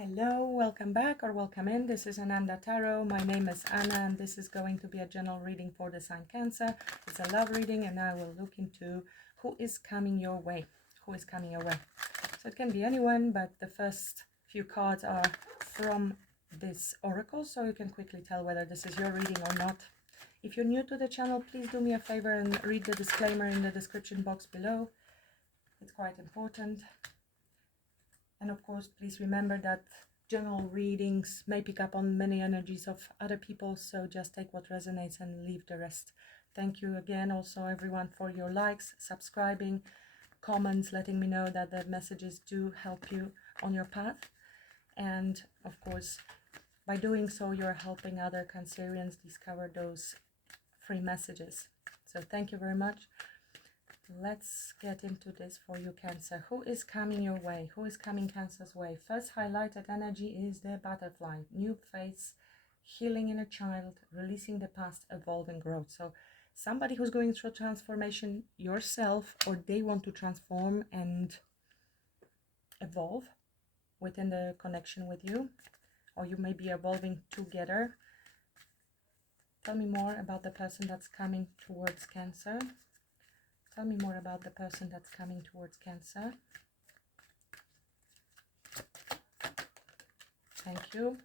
Hello, welcome back or welcome in. This is Ananda Tarot. My name is Anna and this is going to be a general reading for the sign Cancer. It's a love reading and I will look into who is coming your way. Who is coming your way. So it can be anyone, but the first few cards are from this oracle, so you can quickly tell whether this is your reading or not. If you're new to the channel, please do me a favor and read the disclaimer in the description box below. It's quite important. And of course, please remember that general readings may pick up on many energies of other people, so just take what resonates and leave the rest. Thank you again also everyone for your likes, subscribing, comments, letting me know that the messages do help you on your path. And of course, by doing so, you're helping other Cancerians discover those free messages. So thank you very much. Let's get into this for you, Cancer. Who is coming your way? Who is coming Cancer's way? First highlighted energy is the butterfly. New phase, healing inner child, releasing the past, evolving growth. So somebody who's going through transformation yourself, or they want to transform and evolve within the connection with you, or you may be evolving together. Tell me more about the person that's coming towards Cancer. Tell me more about the person that's coming towards Cancer. Thank you.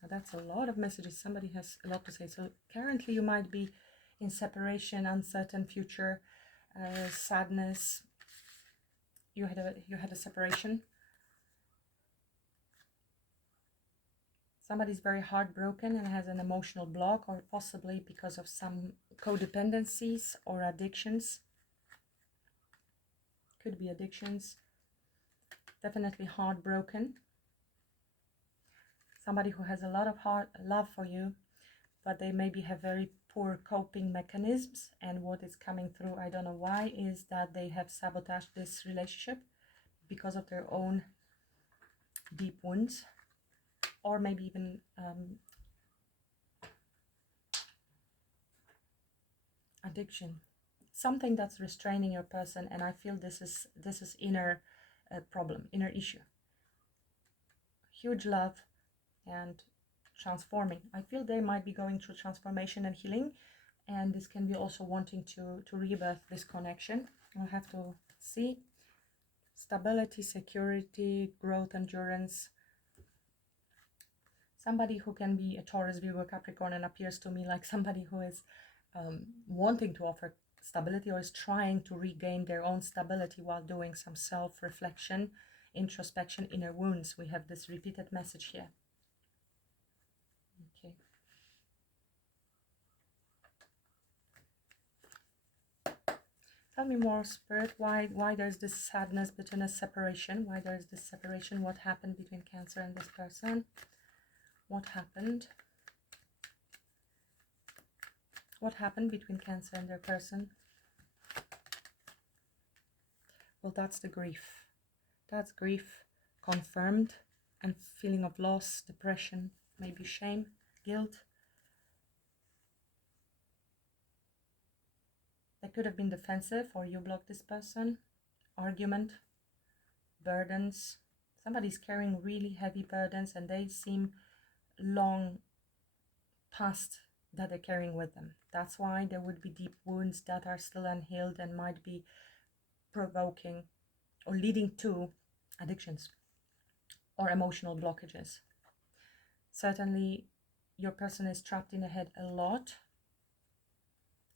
Now that's a lot of messages. Somebody has a lot to say. So currently you might be in separation, uncertain future, sadness. You had a separation. Somebody's very heartbroken and has an emotional block, or possibly because of some codependencies or addictions. Could be addictions. Definitely heartbroken. Somebody who has a lot of love for you, but they maybe have very poor coping mechanisms, and what is coming through, I don't know why, is that they have sabotaged this relationship because of their own deep wounds, or maybe even addiction, something that's restraining your person. And I feel this is inner problem, inner issue. Huge love and transforming. I feel they might be going through transformation and healing, and this can be also wanting to rebirth this connection. We'll have to see. Stability, security, growth, endurance. Somebody who can be a Taurus, Virgo, Capricorn, and appears to me like somebody who is wanting to offer stability, or is trying to regain their own stability while doing some self-reflection, introspection, inner wounds. We have this repeated message here. Okay. Tell me more, Spirit, why there's this sadness between a separation, why there's this separation, what happened between Cancer and this person, what happened? What happened between Cancer and their person? Well, that's the grief. That's grief confirmed, and feeling of loss, depression, maybe shame, guilt. They could have been defensive, or you blocked this person. Argument, burdens. Somebody's carrying really heavy burdens, and they seem long past that they're carrying with them. That's why there would be deep wounds that are still unhealed and might be provoking or leading to addictions or emotional blockages. Certainly your person is trapped in the head a lot,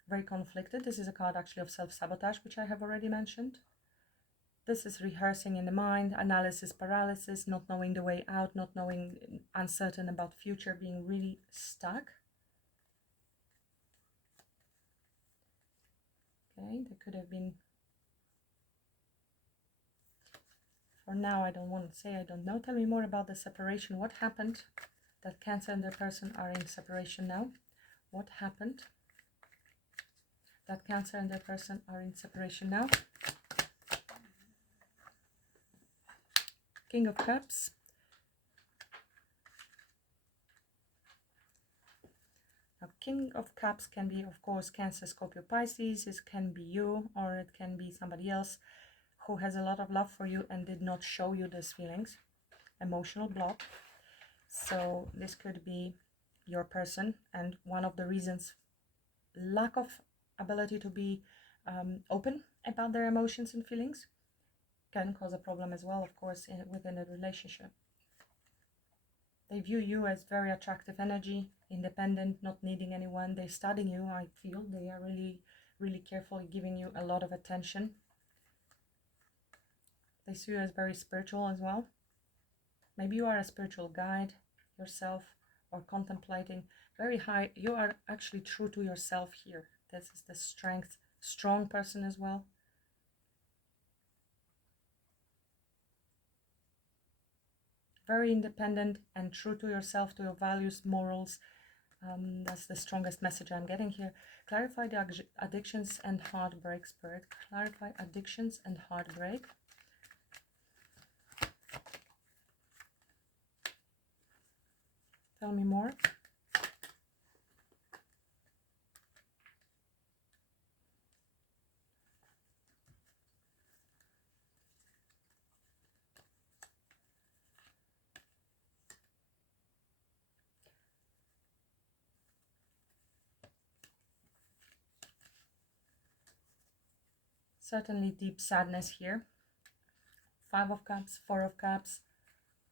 very conflicted. This is a card actually of self-sabotage, which I have already mentioned. This is rehearsing in the mind, analysis paralysis, not knowing the way out, not knowing, uncertain about future, being really stuck. Okay, there could have been, for now I don't want to say I don't know. Tell me more about the separation. What happened that Cancer and their person are in separation now? What happened that Cancer and their person are in separation now? King of Cups. Now, King of Cups can be, of course, Cancer, Scorpio, Pisces. It can be you, or it can be somebody else who has a lot of love for you and did not show you these feelings. emotional block. So this could be your person, and one of the reasons, lack of ability to be open about their emotions and feelings, can cause a problem as well, of course, within a relationship. They view you as very attractive energy, independent, not needing anyone. They're studying you, I feel. They are really, really careful, giving you a lot of attention. They see you as very spiritual as well. Maybe you are a spiritual guide yourself, or contemplating very high. You are actually true to yourself here. This is the strength, strong person as well. Very independent and true to yourself, to your values, morals. That's the strongest message I'm getting here. Clarify the addictions and heartbreak, Spirit. Clarify addictions and heartbreak. Tell me more. Certainly deep sadness here. 5 of Cups, 4 of Cups.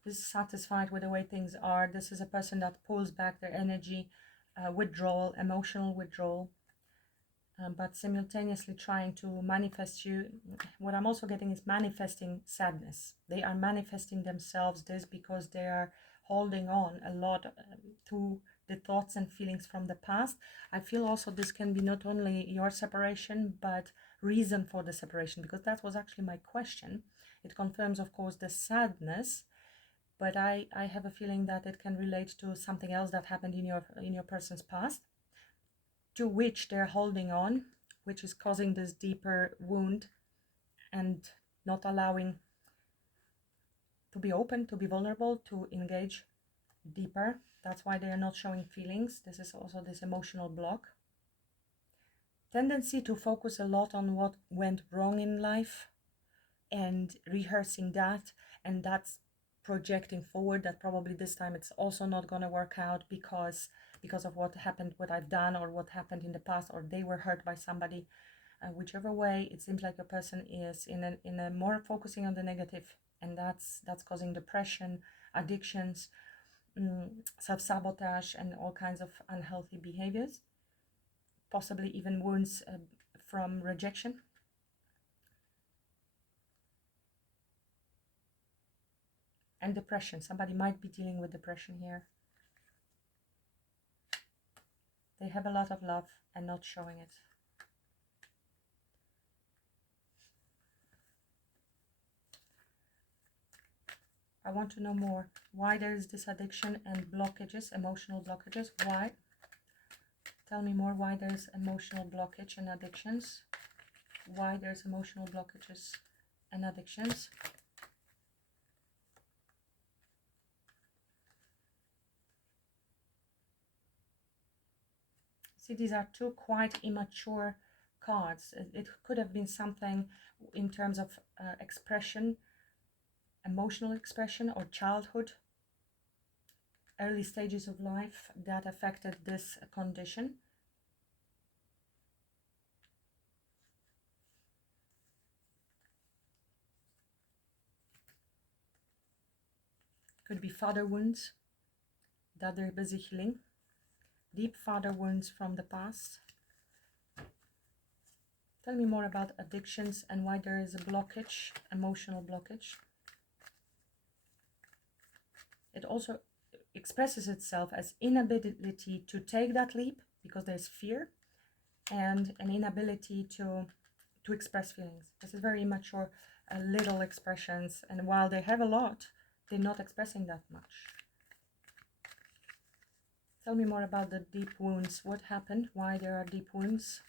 Dissatisfied with the way things are. This is a person that pulls back their energy, withdrawal, emotional withdrawal, but simultaneously trying to manifest you. What I'm also getting is manifesting sadness. They are manifesting themselves this because they are holding on a lot to the thoughts and feelings from the past. I feel also this can be not only your separation, but reason for the separation, because that was actually my question. It confirms, of course, the sadness, but I have a feeling that it can relate to something else that happened in your person's past, to which they're holding on, which is causing this deeper wound and not allowing to be open, to be vulnerable, to engage deeper. That's why they are not showing feelings. This is also this emotional block. Tendency to focus a lot on what went wrong in life and rehearsing that, and that's projecting forward that probably this time it's also not going to work out because of what happened, what I've done, or what happened in the past, or they were hurt by somebody. Whichever way, it seems like a person is in a more focusing on the negative, and that's causing depression, addictions, self-sabotage, and all kinds of unhealthy behaviors, possibly even wounds from rejection. And depression. Somebody might be dealing with depression here. They have a lot of love and not showing it. I want to know more. Why there is this addiction and blockages, emotional blockages. Why? Tell me more why there's emotional blockage and addictions. Why there's emotional blockages and addictions. See, these are two quite immature cards. It could have been something in terms of expression, emotional expression, or childhood, early stages of life that affected this condition. Could be father wounds that they're busy healing. Deep father wounds from the past. Tell me more about addictions and why there is a blockage, emotional blockage. It also expresses itself as inability to take that leap because there's fear, and an inability to express feelings. This is very immature, little expressions, and while they have a lot, they're not expressing that much. Tell me more about the deep wounds. What happened? Why there are deep wounds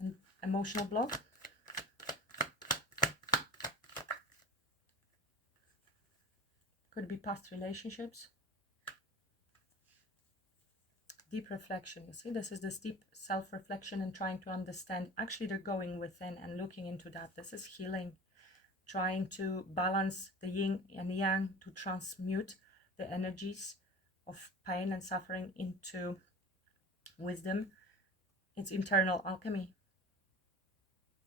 and emotional block? Could be past relationships. Deep reflection. You see, this is this deep self-reflection and trying to understand. Actually, they're going within and looking into that. This is healing. trying to balance the yin and yang, to transmute the energies of pain and suffering into wisdom. It's internal alchemy.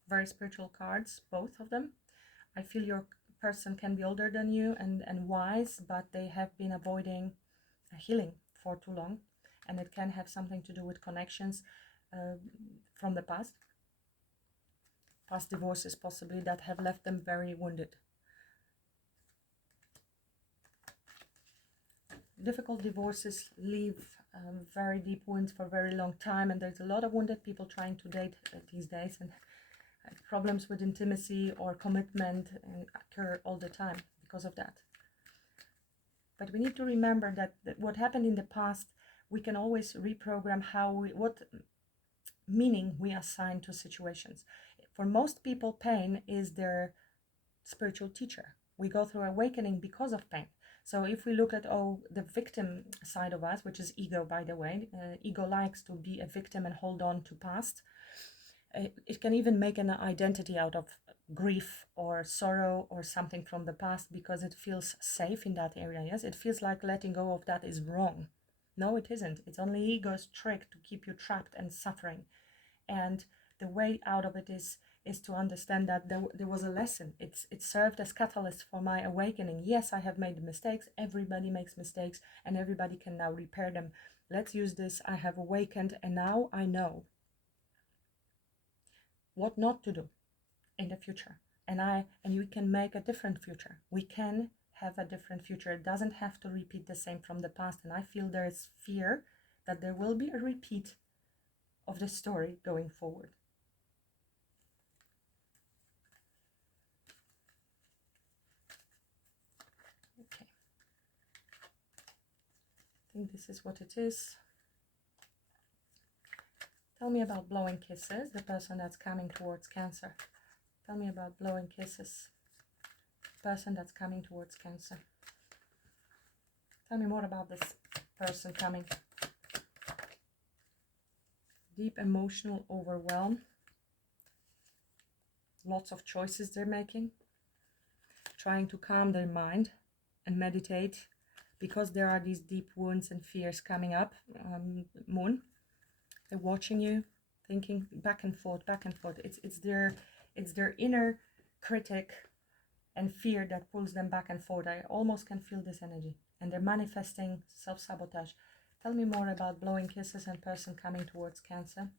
Very spiritual cards, both of them. I feel your person can be older than you and wise, but they have been avoiding healing for too long, and it can have something to do with connections from the past divorces possibly, that have left them very wounded. Difficult divorces leave very deep wounds for a very long time, and there's a lot of wounded people trying to date these days, and problems with intimacy or commitment occur all the time because of that. But we need to remember that what happened in the past, we can always reprogram what meaning we assign to situations. For most people, pain is their spiritual teacher. We go through awakening because of pain. So if we look at the victim side of us, which is ego, by the way, ego likes to be a victim and hold on to past. It can even make an identity out of grief or sorrow or something from the past because it feels safe in that area. Yes, it feels like letting go of that is wrong. No, it isn't. It's only ego's trick to keep you trapped and suffering. And the way out of it is to understand that there was a lesson. It served as catalyst for my awakening. Yes, I have made mistakes. Everybody makes mistakes, and everybody can now repair them. Let's use this. I have awakened, and now I know what not to do in the future. And we can make a different future. We can have a different future. It doesn't have to repeat the same from the past. And I feel there is fear that there will be a repeat of the story going forward. Okay. I think this is what it is. Tell me about blowing kisses, the person that's coming towards Cancer. Tell me about blowing kisses, person that's coming towards Cancer. Tell me more about this person coming. Deep emotional overwhelm. Lots of choices they're making. Trying to calm their mind and meditate because there are these deep wounds and fears coming up. Moon. They're watching you, thinking back and forth, back and forth. It's their inner critic and fear that pulls them back and forth. I almost can feel this energy. And they're manifesting self-sabotage. Tell me more about blowing kisses and person coming towards Cancer.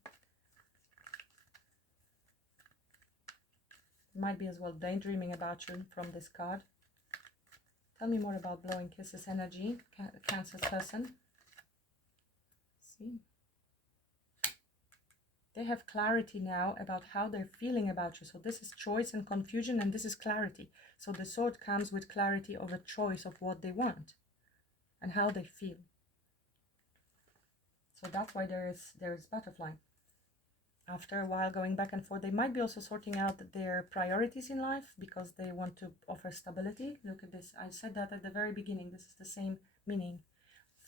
Might be as well daydreaming about you from this card. Tell me more about blowing kisses energy, Cancer person. See? They have clarity now about how they're feeling about you. So this is choice and confusion, and this is clarity. So the sword comes with clarity of a choice of what they want and how they feel. So that's why there is butterfly. After a while going back and forth, they might be also sorting out their priorities in life because they want to offer stability. Look at this. I said that at the very beginning. This is the same meaning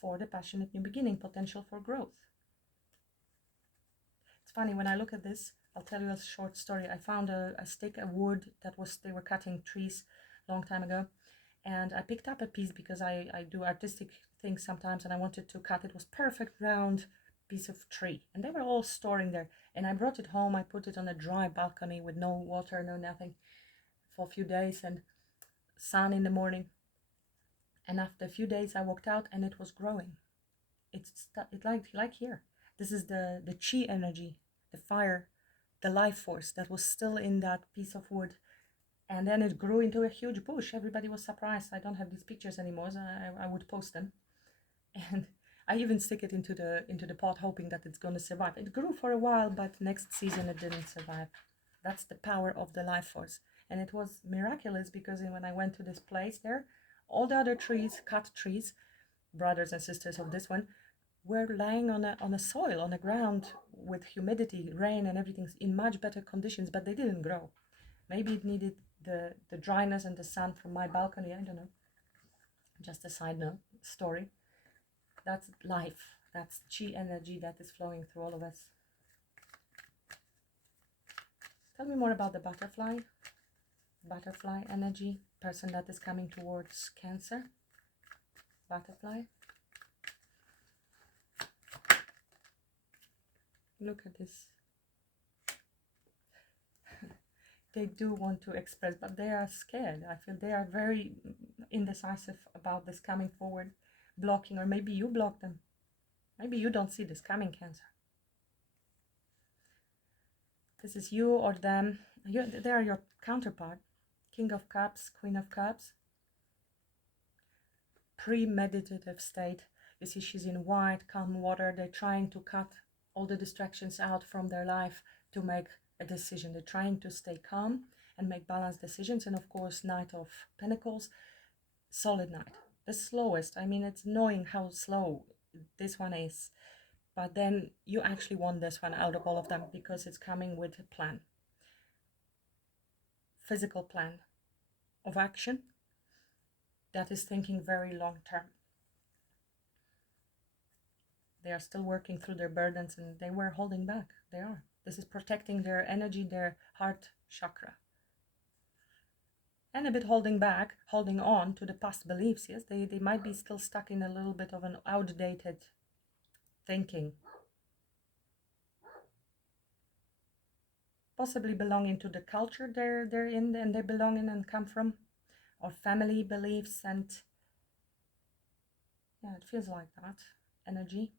for the passionate new beginning, potential for growth. Funny, when I look at this, I'll tell you a short story. I found a stick, a wood they were cutting trees a long time ago, and I picked up a piece because I do artistic things sometimes, and I wanted to cut. It was perfect round piece of tree, and they were all storing there, and I brought it home. I put it on a dry balcony with no water, no nothing, for a few days, and sun in the morning, and after a few days I walked out and it was growing. It like here. This is the chi energy, the fire, the life force that was still in that piece of wood. And then it grew into a huge bush. Everybody was surprised. I don't have these pictures anymore, so I would post them. And I even stick it into the pot, hoping that it's going to survive. It grew for a while, but next season it didn't survive. That's the power of the life force. And it was miraculous because when I went to this place there, all the other trees, cut trees, brothers and sisters of this one, were lying on a soil, on the ground, with humidity, rain and everything in much better conditions, but they didn't grow. Maybe it needed the dryness and the sun from my balcony, I don't know. Just a side note story. That's life. That's chi energy that is flowing through all of us. Tell me more about the butterfly. Butterfly energy, person that is coming towards Cancer. Butterfly. Look at this. They do want to express, but they are scared. I feel they are very indecisive about this coming forward, blocking, or maybe you block them. Maybe you don't see this coming, Cancer. This is you or them. They are your counterpart. King of Cups, Queen of Cups. Premeditative state. You see she's in white, calm water. They're trying to cut all the distractions out from their life to make a decision. They're trying to stay calm and make balanced decisions. And of course, Knight of Pentacles, solid knight. The slowest. I mean, it's annoying how slow this one is. But then you actually want this one out of all of them because it's coming with a plan. Physical plan of action that is thinking very long term. They are still working through their burdens and they were holding back. They are. This is protecting their energy, their heart chakra. And a bit holding back, holding on to the past beliefs. Yes, they might be still stuck in a little bit of an outdated thinking. Possibly belonging to the culture they're in and they belong in and come from. Or family beliefs, and yeah, it feels like that energy.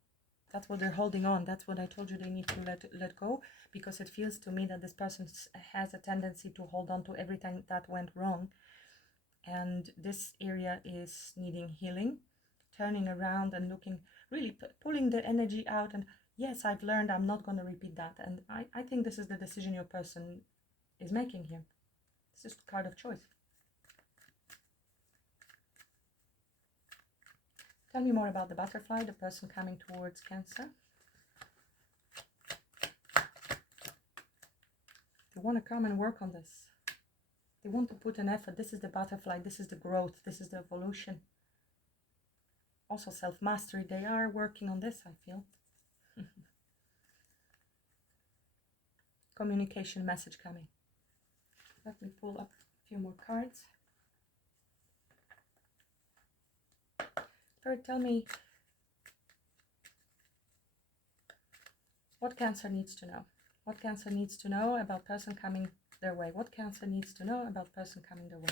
That's what they're holding on. That's what I told you they need to let go, because it feels to me that this person has a tendency to hold on to everything that went wrong, and this area is needing healing, turning around and looking, really pulling the energy out, and yes, I've learned, I'm not going to repeat that. And I think this is the decision your person is making here. This is the card of choice. Tell me more about the butterfly, the person coming towards Cancer. They want to come and work on this. They want to put an effort. This is the butterfly. This is the growth. This is the evolution. Also self-mastery. They are working on this, I feel. Communication message coming. Let me pull up a few more cards. Spirit, tell me what Cancer needs to know. What Cancer needs to know about person coming their way. What Cancer needs to know about person coming their way.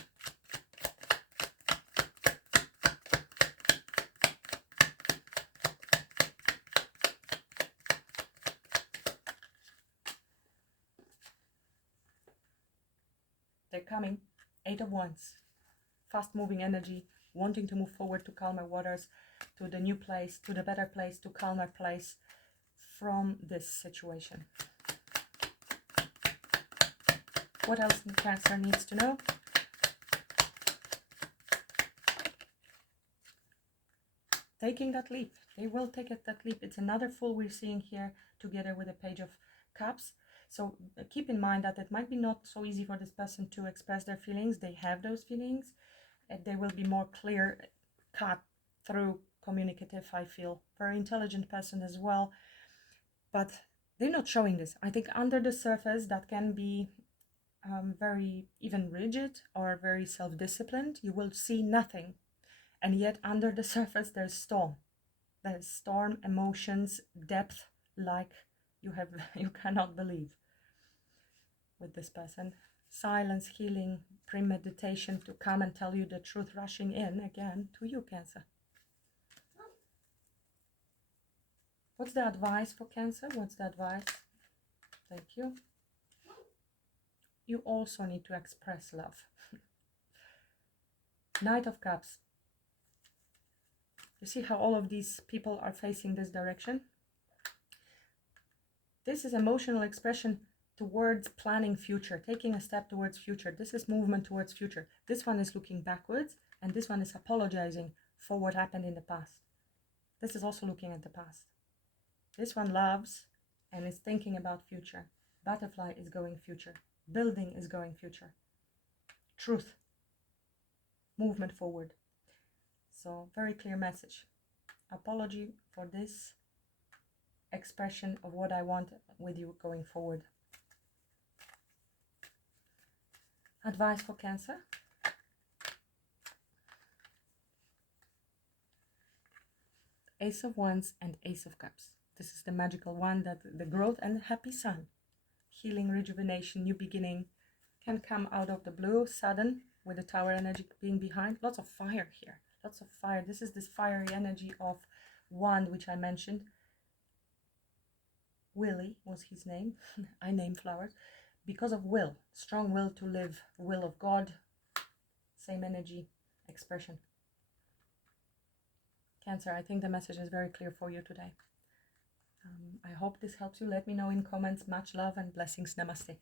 They're coming. 8 of Wands. Fast moving energy. Wanting to move forward to calmer waters, to the new place, to the better place, to calmer place from this situation. What else Cancer needs to know? Taking that leap. They will take that leap. It's another Fool we're seeing here together with a Page of Cups. So keep in mind that it might be not so easy for this person to express their feelings. They have those feelings. They will be more clear cut through communicative, I feel. Very intelligent person as well, but they're not showing this. I think under the surface that can be very even rigid or very self-disciplined. You will see nothing, and yet under the surface there's storm. There's storm, emotions, depth, like you cannot believe with this person. Silence, healing, premeditation to come and tell you the truth, rushing in again to you, Cancer. What's the advice for Cancer? What's the advice? Thank you. You also need to express love. Knight of Cups. You see how all of these people are facing this direction? This is emotional expression towards planning future, taking a step towards future. This is movement towards future. This one is looking backwards, and this one is apologizing for what happened in the past. This is also looking at the past. This one loves and is thinking about future. Butterfly is going future. Building is going future. Truth. Movement forward. So very clear message. Apology for this expression of what I want with you going forward. Advice for Cancer. Ace of Wands and Ace of Cups. This is the magical one that the growth and the happy sun, healing, rejuvenation, new beginning can come out of the blue, sudden, with the Tower energy being behind. Lots of fire here, lots of fire. This is this fiery energy of Wand, which I mentioned. Willie was his name. I name flowers because of will, strong will to live, will of God, same energy, expression. Cancer, I think the message is very clear for you today. I hope this helps you. Let me know in comments. Much love and blessings. Namaste.